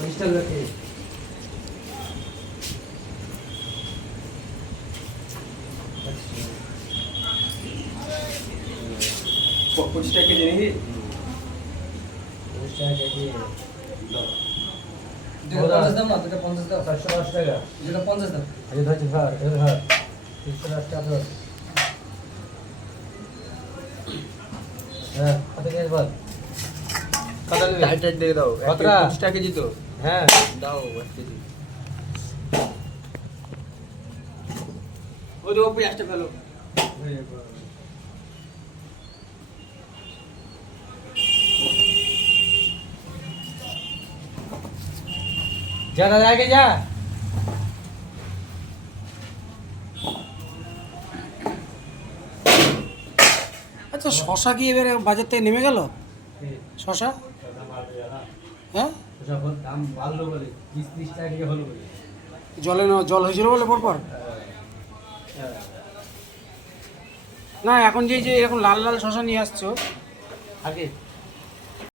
পঁচিশ টাকা কেজি নাকি? পঞ্চাশ দাম না, দুটো 50 দাম, 480 টাকা। যেটা 50 দাম। আচ্ছা ধরছি ধর, এটা ধর। 380 টাকা ধর। হ্যাঁ, কত কেজি বল? কত নেবে? টাইট টাইট দিয়ে দাও। কতটা? 25 টাকা কেজি তো। হ্যাঁ। দাও 1 কেজি। ওই দেখো পেঁয়াজটা ফেলো। যা দাদা আগে যা। আচ্ছা, শশা কি এবারে বাজার থেকে নেমে গেল? শশা? হ্যাঁ, যখন দাম বাড়লো বলে 20-30 টাকা কেজি হলো বলে। জল হয়েছিল বলে পরপর? না, এখন যে এরকম লাল লাল শশা নিয়ে আসছো, আগে